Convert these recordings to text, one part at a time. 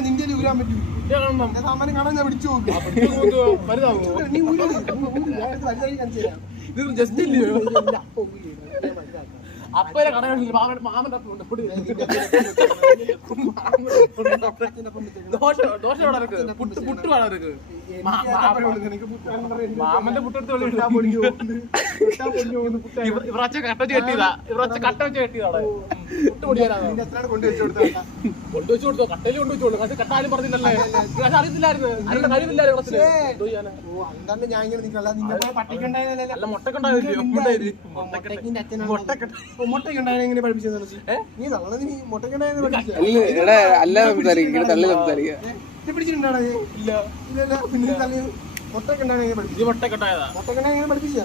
നിന്റെ ഊരാൻ പറ്റൂ സാമാനം കാണാൻ ഞാൻ പിടിച്ചു ജസ്റ്റ് ഇല്ലയോ அப்பவே கடை மாமன் தோசை வடை இருக்கு புட்டு வடை இருக்கு മാമന്റെ പുട്ടെടുത്ത് ഇവരച്ച കട്ട വെച്ച് കെട്ടിയതാ കട്ട വെച്ച് കെട്ടിയതാണ് പുട്ട് കൊണ്ടുവച്ചു കൊടുത്തോ കട്ടയിൽ കൊണ്ടുവച്ചു കൊടുത്തു പക്ഷെ കട്ടാലും പറഞ്ഞില്ലല്ലേ അറിയത്തില്ലായിരുന്നു അതിന്റെ കഴിവില്ലായിരുന്നു അല്ല മുട്ടക്കുണ്ടായെങ്ങനെ പഠിപ്പിച്ചത് നീ അല്ല സംസാരിക്കും തള്ളി സംസാരിക്കുക ഇല്ല പിന്നെ മുട്ടക്കുണ്ടായെങ്ങനെ പഠിപ്പിച്ചു മുട്ടക്കുണ്ടായെങ്ങനെ പഠിപ്പിച്ച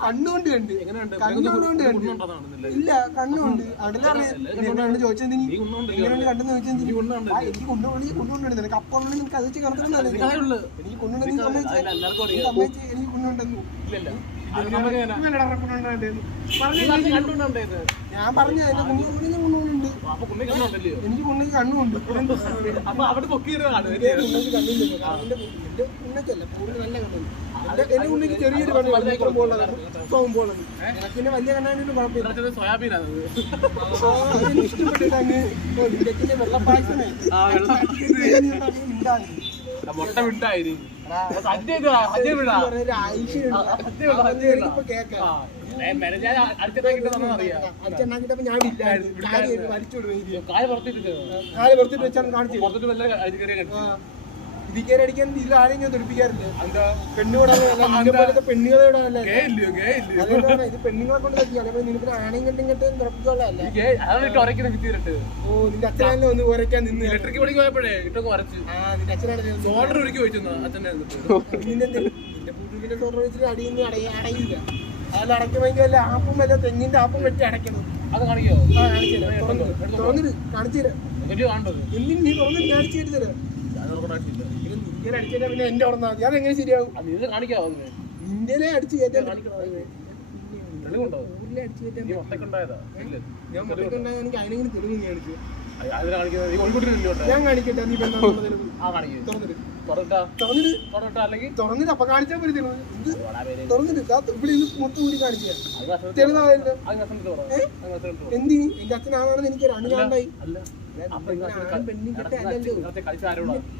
കണ്ണുകൊണ്ട് കണ്ട് ഇല്ല കണ്ണുകൊണ്ട് അടലാണ് ചോദിച്ചത് കണ്ടെന്ന് ചോദിച്ചത് എനിക്ക് കൊണ്ടുകൊണ്ട് നിനക്ക് അപ്പം നിനക്ക് അത് വെച്ച് കണക്കുന്നുണ്ടല്ലോ എനിക്ക് കൊണ്ടുണ്ടെന്ന് എനിക്ക് കൊണ്ടുണ്ടെന്നു ഞാൻ പറഞ്ഞു എന്റെ കുഞ്ഞിനെ കൊണ്ടുപോകുന്നുണ്ട് എനിക്ക് കുഞ്ഞിക്ക് കണ്ണുണ്ട് കുണ്ണക്കല്ല കൂടുതൽ നല്ല കണ്ണുണ്ട് എന്റെ കുഞ്ഞിക്ക് ചെറിയൊരു കണ്ണു പിന്നെ വലിയ കണ്ണാണെങ്കിൽ കുഴപ്പമില്ല ഇഷ്ടപ്പെട്ടിട്ട് അങ്ങ് വെള്ളപ്പായസമേ മുട്ട വിട്ടായി അടിച്ചുണ്ടാക്കിട്ടപ്പോ ഞാൻ കാല് പുറത്തിട്ട് വെച്ചാണ് കാണിച്ചത് ഇതിക്കേറി അടിക്കാൻ ഇതിൽ ആരെയും ഞാൻ തെളിപ്പിക്കാറില്ല പെണ്ണുകൂടാതെ പെണ്ണുകളോടല്ല ഇത് പെണ്ണുങ്ങളെ കൊണ്ട് തട്ടിയാണ് നിനക്ക് ആണയും കെട്ടും കെട്ടും തുറപ്പിച്ചോളല്ല ഓ നിന്റെ അച്ഛനെ ഒന്ന് ഉരയ്ക്കാൻ നിന്ന് ഇലക്ട്രിക് പണിക്ക് പോയപ്പോഴേ ഇട്ടൊക്കെ വരച്ച് നിന്റെ അച്ഛനാണ് സോൾഡർ ഒരുക്കി വെച്ചു അച്ഛനെ നിന്റെ പൂട്ടിന്റെ സോൾഡർ വെച്ചിട്ട് അടിയൊന്നും അടയില്ല അതിൽ അടയ്ക്കുമെങ്കിൽ വല്ല ആപ്പും വല്ല തെങ്ങിന്റെ ആപ്പും വെച്ച് അടയ്ക്കണം അത് കാണിക്കോ തുറന്നിട്ട് കാണിച്ചു തരാം എന്തിനും നീ തുറന്നിട്ട് കാണിച്ചു തരുതരാം നിന്റെ അടിച്ചാൽ പിന്നെ എന്റെ ഓർമ്മ മതി അതെങ്ങനെ ശരിയാവും നിന്റെ അടിച്ചു കയറ്റാൻ ഞാൻ മുട്ടക്കുണ്ടായ എനിക്ക് അതിനെങ്കിലും തെളിവ് കാണിച്ചു ഞാൻ കാണിക്കട്ടെ നീ തുറന്നിട്ട് അപ്പൊ കാണിച്ചാൽ പോയി തുറന്നിട്ട് ഇവിടെ മൊത്തം കൂടി കാണിച്ചാ തെളിവായല്ലോ എന്തിന് എന്റെ അച്ഛനാണെന്ന് എനിക്കൊരു അണുകാണ്ടായി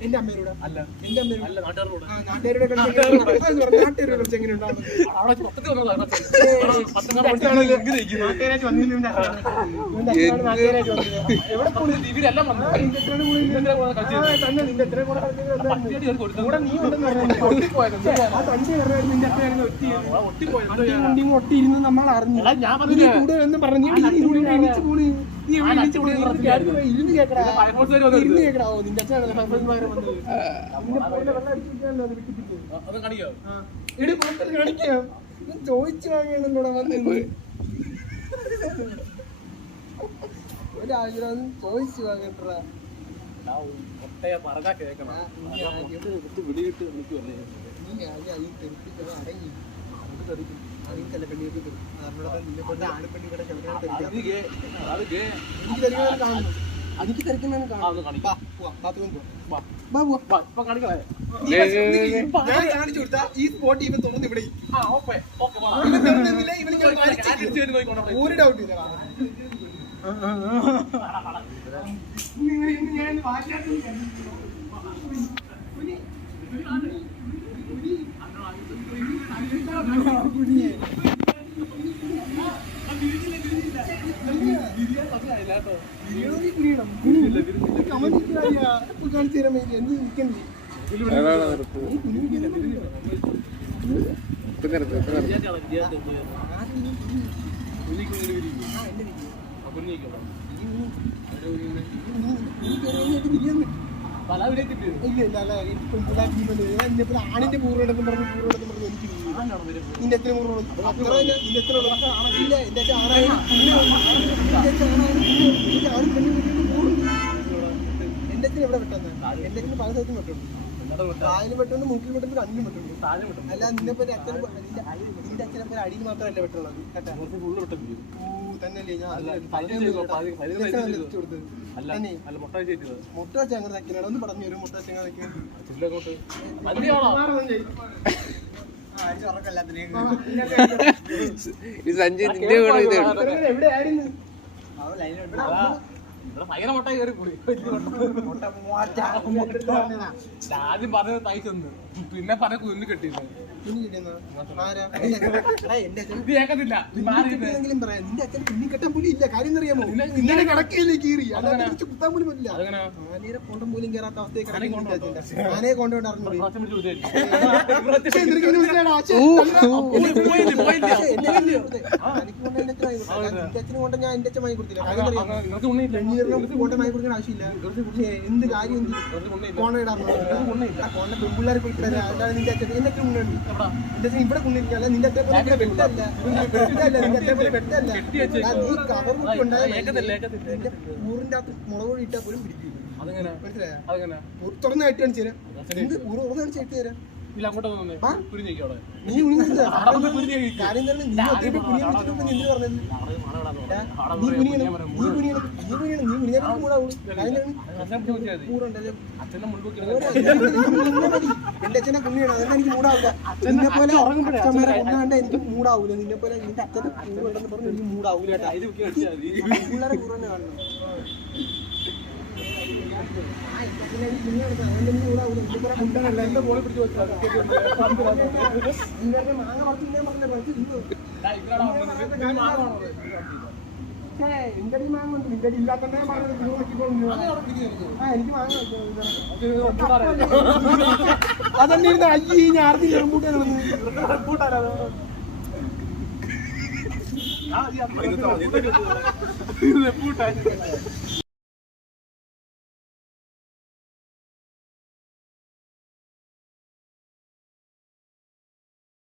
എന്റെ അമ്മയോട് എന്റെ അമ്മയോട് നാട്ടുകാരുടെ കളിച്ച് എങ്ങനെ ഉണ്ടാവും എവിടെ തന്നെ നിന്റെ എത്ര കൂടെ നീ ഉണ്ടെന്ന് പറഞ്ഞു ഒട്ടിയിരുന്ന് നമ്മൾ അറിഞ്ഞു കൂടെ എന്ന് പറഞ്ഞു എണീച്ചു പോണി ഇരുന്ന് കേക്കടാ നിന്റെ അച്ഛനാണ് കാണിക്കാം ചോദിച്ചു വാങ്ങിയാണല്ലോ വന്നത് ഒരാഴ്ച ചോദിച്ചു വാങ്ങണ്ടാ എനിക്ക് തിരക്കുന്നതാണ് കാണിച്ചു കൊടുത്താ ഈ സ്പോട്ട് ഇവൻ തുറന്ന് ഇവിടെ ഒരു ഡൗട്ട് ഇല്ല ഞാൻ ആണിന്റെ പൂർവ്വം പറഞ്ഞു എനിക്ക് നിന്റെ എത്ര പൂർവ്വം നിന്റെ എത്ര ഇല്ല എന്റെ ആണായി അച്ഛൻ എവിടെ വെട്ടുന്നത്? എന്റെ അച്ഛന് പല സ്ഥലത്തും വെട്ടുണ്ട്. കാലിലും വെട്ടുണ്ട്, മൂക്കിലും വെട്ടുണ്ട്, കണ്ണിലും വെട്ടുണ്ട്. അല്ല നിന്നെ പോലെ അച്ഛൻ നിന്റെ അച്ഛനെ പോലെ അടിയിൽ മാത്രമല്ല വെട്ടുള്ളത് കേട്ടാ. തന്നെയല്ലേ ഞാൻ മുട്ട വെച്ച അങ്ങനെ തക്കിനാണ്. ഒന്ന് പറഞ്ഞു തരും മുട്ട വെച്ച സഞ്ജയ് നിന്റെ കൂടെ ഇത് എവിടെയായിരുന്നു? ഭയങ്കര മുട്ട കയറി പോയി. ആദ്യം പറഞ്ഞത് തയ്ച്ചെന്ന്, പിന്നെ പറഞ്ഞ കുഞ്ഞു കെട്ടിയിരുന്നു. എങ്കിലും പറയാം നിന്റെ അച്ഛൻ കുഞ്ഞി കെട്ടാൻ പോലും ഇല്ല. കാര്യം അറിയാമോ? നിന്നെ കിടക്കയില്ലേ കീറി അല്ലാതെ കുത്താൻ പോലും പറ്റില്ല. ആനയുടെ കൊണ്ടം പോലും കയറാത്ത അവസ്ഥയെ ആനയെ കൊണ്ടുകൊണ്ട് ഇറങ്ങി അച്ഛന് കൊണ്ട് ഞാൻ എന്റെ അച്ഛൻ വാങ്ങി കൊടുത്തില്ല. കാര്യം അറിയാമോ? കൊണ്ട് വാങ്ങി കൊടുക്കാൻ ആവശ്യമില്ല. എന്ത് കാര്യം എന്ത് കോണ ഇടാറുണ്ട് കോണ പെൺപിള്ളേർ പോയിട്ട് അല്ലാതെ നിന്റെ അച്ഛൻ എന്റെ അച്ഛൻ മുന്നോട്ട് നിന്റെ അച്ഛൻ ഇവിടെ കൊണ്ടിരിക്കല്ല. നിന്റെ അച്ഛനെ പോലെ വെട്ടല്ല നിന്റെ അച്ഛനെ പോലെ വെട്ടല്ല. നീ കവർ കുട്ടി ഉണ്ടായാൽ നിന്റെ ഊറിന്റെ അകത്ത് മുളക് പൊടി ഇട്ടാൽ പോലും പിടിക്കില്ല. മനസ്സിലായോ? തുറന്ന് കെട്ടി കാണിച്ചു തരാം. എന്ത് തുറന്ന് കാണിച്ച് കെട്ടി തരാം. നീ ഉണിഞ്ഞില്ല. കാര്യം തന്നെ നീ ഒത്തിരി കുനിയാൻ വെച്ചിട്ട് എന്ത് പറഞ്ഞത്? നീ കുനിയണം നീ കുനിയണം നീ കുനിയണം നീ കുനിയാൻ കൂടാവുള്ളൂ. എന്റെ അച്ഛനെ കുഞ്ഞിയാണ് അതെന്നെ എനിക്ക് മൂടാവില്ല. നിന്നെ പോലെ അച്ഛന്മാരെ കൊണ്ടാണ്ട് എനിക്ക് മൂടാവൂല. നിന്നെ പോലെ നിന്റെ അച്ഛനെ ഉണ്ടെന്ന് പറഞ്ഞ് എനിക്ക് മൂടാവൂല. പിള്ളേരെ കൂടെ തന്നെ കാണണം. എന്റെ മോളെ പിടിച്ച് വെച്ചാൽ മാങ്ങ വളർത്തി എന്റെ അടി മാങ്ങ ഉണ്ട്. നിന്റെ അടി ഇല്ലാത്തന്നെ പറഞ്ഞത് എനിക്ക് മാങ്ങ അതന്നെ ഇരുന്ന് അയ്യ ഞാൻ അറിഞ്ഞില്ല റംബൂട്ടാൻ